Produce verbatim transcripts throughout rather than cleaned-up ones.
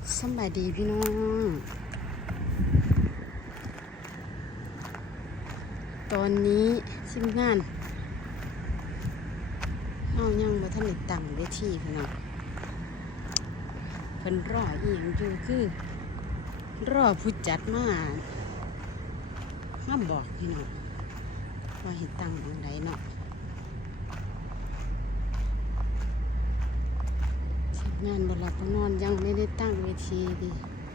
สบายดีพี่น้องตอนนี้ทีมงานเฮายังบ่ทันได้ตั้งเวทีพี่น้องเพิ่นรออีหยังอยู่คือรอผู้จัดมามาบอกพี่น้องว่าให้ตั้งอันใดเนาะทีมงานบ่หลับบ่นอนยังไม่ได้ตั้งเวทีดี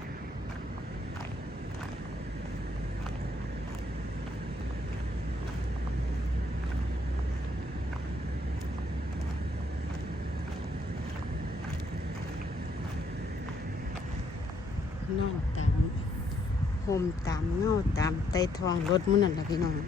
นอนตามโฮมตามเงาตามไตทองรถมื้อนั่นล่ะพี่น้อง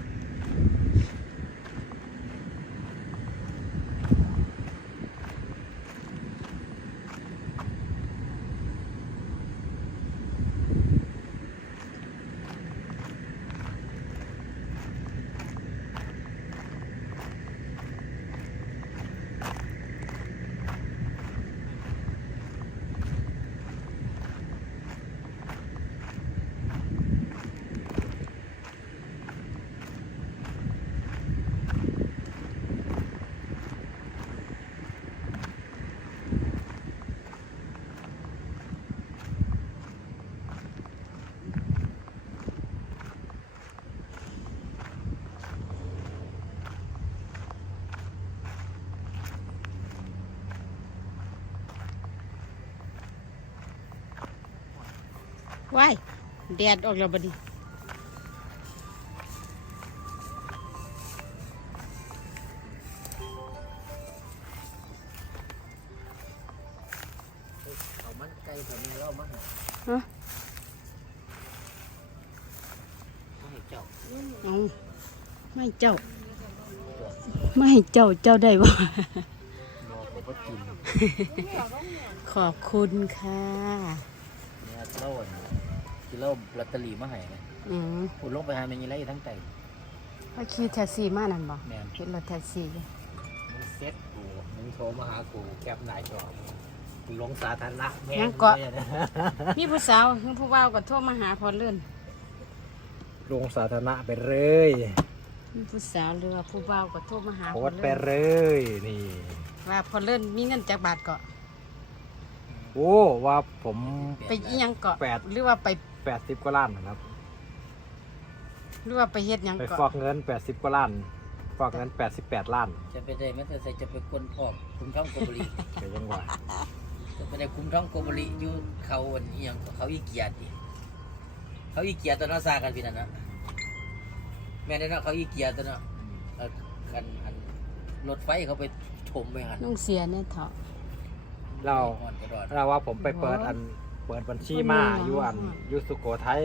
ว้ายแดดออกแล้วบัดนี้เอามันไก่ผมเล่ามาให้ฮะมาให้เจ้าเอาไม่เจ้า ไม่เจ้าเจ้าได้บ่บอกผมว่ากินขอบคุณค่ะเนี่ยเล่าอ่ะกินเหล้าลอตเตอรี่มาให้นะอืมผมลงไปหาเมญิไรทั้งไตว่าขี่แท็กซี่มานั่นบ่แม่นขี่รถแท็กซี่มึงเซ็ตกูมึงโทรมาหากูแก็บนายจอกูลงสาธารณะแม่งเลยนะมีผู้สาวคือผู้บ่าวก็โทรมาหาพอเลื่อนลงสาธารณะไปเลยมีผู้สาวหรือว่าผู้บ่าวก็โทรมาหาโพพอสต์ไปเลื่อนเลยนี่ว่าพอเลื่อนมีเงินจากบาทเกาะโอ้ว่าผมไปอีหยังเกาะแปดหรือว่าไปแปดสิบกว่าล้านนะครับหรือว่าไปเฮ็ดหยังไปเกาะฟอกเงินแปดสิบกว่าล้านฟอกเงินแปดสิบแปดล้านจะไปได้แม้แต่ใส่จะไปกลนพอกคุ้มท้องโกบริเดี๋ยวยังว่าจะไปได้คุ้มท้องโกบริอยู่เขาอันนี้ยังเขาอีเกียรติเขาอีเกียรตอนนั้นซากันพี่นั่นนะแม่ได้เนาะเขาอีเกียรตอนนั้นเอ่อกันอันรถไฟเขาไปถมไปหันน้องเสียเนี่ยเถาะเราอ่อนกระดอนเราว่าผมไปเปิดอันเปิดบัญชีมาอยู่อันอยู่สุโขทัย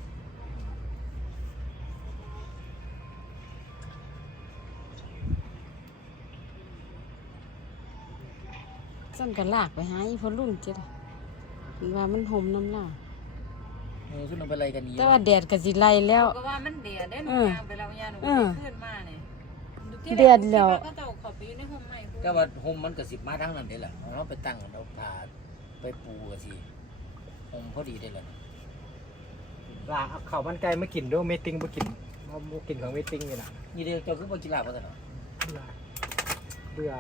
สั่นก็ลากไปหาอีพอลุงจิล่ะเห็นว่ามันห่มน้ำลายเออขึ้นลงไปอะไรกันนี้แต่ว่าแดดก็สิไล่แล้วก็ว่ามันเดือดได้หนูยางไปแล้วยาหนูเออขึ้นมาเนี่ยเดือดแล้วก็ต้องขอไปอยู่ในห้องใหม่พูดก็ว่าโฮมมันกับสิบมาทั้งนั้นเด้แหละเราไปตั้งเราพาไปปูกันสิโฮมพอดีได้เลยลาเอาข้าวมันไก่มากินด้วยเมติ้งมากินมาบ่กินของเมติ้งนี่นะนี่เดียวเจ้าคือบ่กีฬาเพราะฉะนั้นเบื่อเบื่อ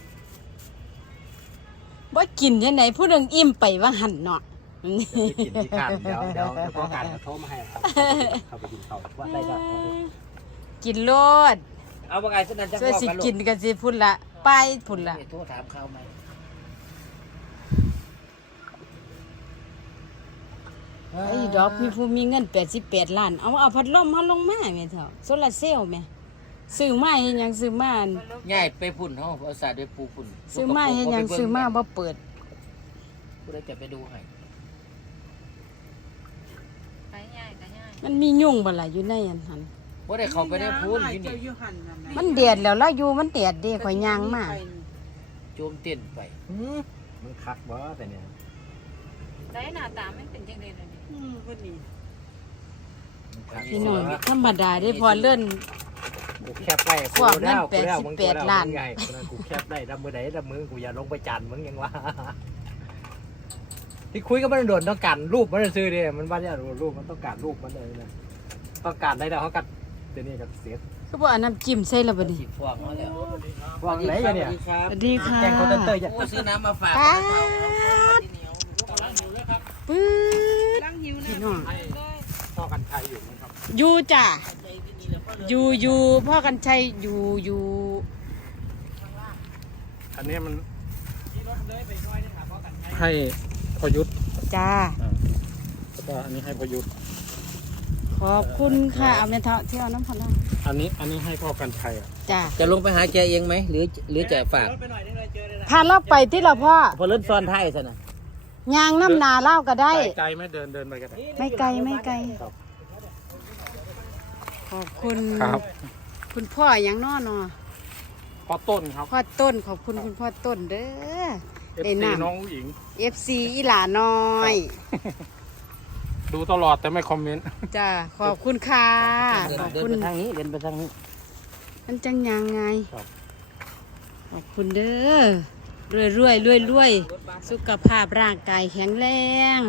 บ่กินจังไดผู้หนึงอิ่มไปว่าหั่นเนาะเดี๋ยวไปกินที่ข้านเดี๋ยวเดี๋ยวเดี๋ยวพ่อการเขาโทรมาให้ครับเขาไปกินข้าวว่าได้ดอกกินโลดเอาบ่ไงฉะนั้นจะช่วยบอกสิกันลูกินก็สิพุ่นละไปพุ่นละโทรถามเขาไหมไอ้ดอกมีผู้มีเงินแปดสิบแปดล้านเอาเอาพัดลมเฮาลงมาแม่เฒ่าโซลาร์เซลล์แม่ซื้อมาเฮ็ดหยังซื้อมาอันง่ายไปพุ่นเฮาเอาสาดไปปูพุ่นซื้อมาเฮ็ดหยังซื้อมาบ่เปิดผู้ใดจะไปดูให้ไปง่ายก็ง่ายมันมียุงบ่ล่ะอยู่ในอันหันบ่ได้เข้าไปในพุ่นที่นี่มันแดดแล้วเราอยู่มันแดดเด้ข่อยย่างมาโจมเต้นไปหืมมันคักบ่แต่เนี่ยได้หน้าตามันเป็นจังได๋เลยนี่มันคักพี่น้องธรรมดาได้พอเลื่อนกูแคบได้ขวบเงินกูล้วกูแปดสิบแปดล้านมึงไงกูแคบได้ดับมือไหนดับมือกูอย่าลงไปจานมึงยังวะ ที่ที่คุยก็ไม่ได้โดนต้องการรูปมันจะซื้อดิมันว่าเนี่ยรูปมันต้องการรูปมันเลยนะต้องการได้แล้วเขากัดเดี๋ยวนี้กับเสียคือบ่เอาน้ำจิ้มใส่และบัดนี้ฉีดฟองมาแล้ววางไหนกันเนี่ยสวัสดีค่ะแกงคอนเทนเตอร์จะโอ้ซื้อน้ำมาฝากป๊าดที่เหนียวปื๊ดลังหิวพี่นะน้องให้พ่อกันชัยอยู่นะครับอยู่จ้ะอยู่อยู่พ่อกันชัยอยู่อยู่อันนี้มันให้พยุทธจ้าแล้วก็อันนี้ให้พยุทธขอบคุณค่ะเอาแม่เฒ่าที่เอาน้ำพันธุ์อันนี้อันนี้ให้พ่อกันชัยอ่ะจ้าจะลงไปหาแกเองไหมหรือหรือจะฝากพาเราไปที่เราพ่อพอเล่นซ้อนท้ายซะนะยางน้ำนาเล่าก็ได้ไกลไหมเดินเดินไปกันไม่ไกลไม่ไกลขอบคุณครับคุณพ่ออย่างน้อเนอพ่อต้นครับพ่อต้นขอบคุณคุณพ่อต้นเด้อเอฟได้ซีน้ำน้องผู้หญิงเอฟซีอีหลาน้อยดูตลอดแต่ไม่คอมเมนต์จ้าขอบคุณค่ะขอบเดินคุณไปทางนี้เดินไปทางนี้มันจังยังไงขอบคุณเด้อรวยรวยรวยรวยสุขภาพร่างกายแข็งแรง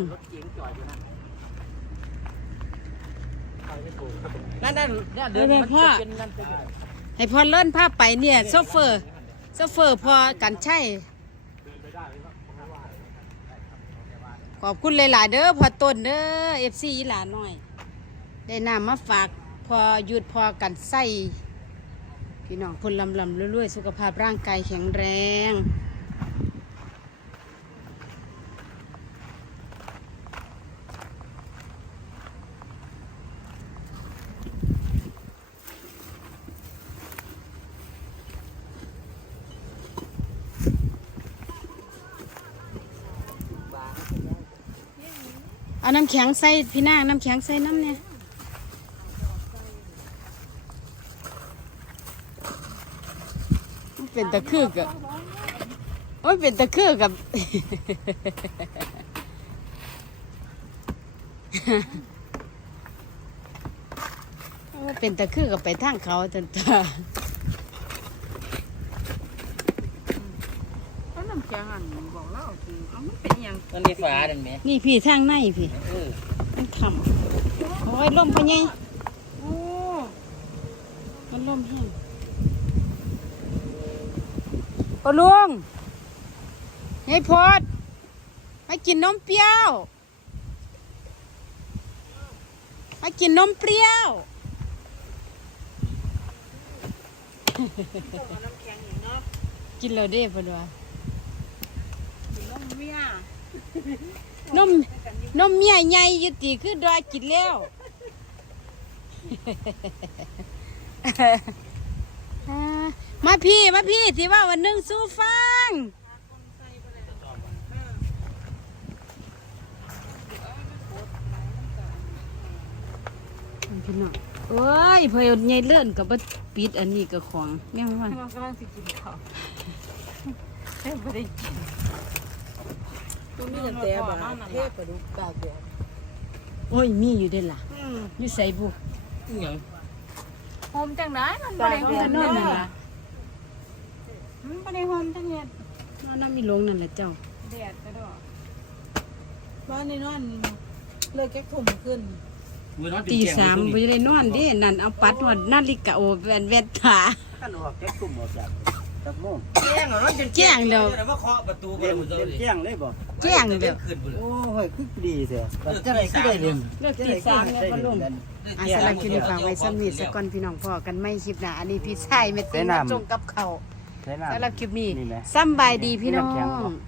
นั่นนั่นเดินมันจะเป็นนั่นเป็นให้พอเลิ่นภาพไปเนี่ยโซเฟอร์โซเฟอร์พอกันใช่ขอบคุณหลายๆเด้อพอต้นเด้อเอฟซีอีหลาน้อย ได้นำมาฝากพอหยุดพอกันใส่พี่น้องคนลำลำรวยๆสุขภาพร่างกายแข็งแรง เอาน้ำแข็งใส่พี่นางน้ำแข็งใส่น้ำเนี่ยมันเป็นตะคือกับโอ้ยเป็นตะคือกับ มันเป็นตะคือกับไปทางเขาจนตาน้ำแข็งอันบอกเล่าคือเอามันเป็นยังมันมีฝาดังไหมนี่พี่ทางในพี่เออมันทำโอ้ยลมพะไงโอ้มันลมแห้งโอ้ลุงไงพอดมากินนมเปรี้ยวมากินนมเปรี้ยว กินแล้วเด้พอดว่านมนมเมียใหญ่อยุติคือดอยกินแล้ว อ่ามาพี่มาพี่ที่ว่าวันหนึ่งสู้ฟังพี่น้องโอ้ยเพยใหญ่เลื่อนกับปิดอันนี้กับของแม่ว่ามันกำลังสิกินข้าวเฮ้ยบ่ได้กินตัวนี้ตั้งแต่แบบเทพปลาดุกตากแดดโอ้ยมีอยู่เด้อล่ะอยู่ใส่บุอหย่างโฮมจังได๋มันบ่ได้โฮถมนนนั่นั่นนล่ะล่ะมันบ่ได้โฮมจังเฮ็ดนอนน้ำมีลงนั่นแหละเจ้าแดดก็ดอกบ้านนี่นอนเลิกแก๊กทุ่มขึ้นมือนอนตีสามบ่จะได้นอนเด้นั่นเอาปัดหอดนาฬิกาโอแว่นแว่นตาขั้นออกแจ็คกลุ่มออกจากจากโม่งแจ้งเหรอน้องจนแจ้งแล้วว่าเคาะประตูเรียนบ่ได้เรียนแจ้งเลยบ่แจ้งเด้อขึ้นบ่ได้โอ้ยคือดีเสียแต่จะได้คือได้เรียนเลิกตีสามแล้วก็ลงอ่ะสำหรับคลิปนี้ฝากไว้ซ้ำนี้สักก่อนพี่น้องพ่อกันไม่คลิปหน้าอันนี้พี่ชายเม็ดตีมาจงกับเขาวใช่น้ำสำหรับคลิปนี้นี่แหละสำบายดีพี่น้อน้ำแข็งบ่ง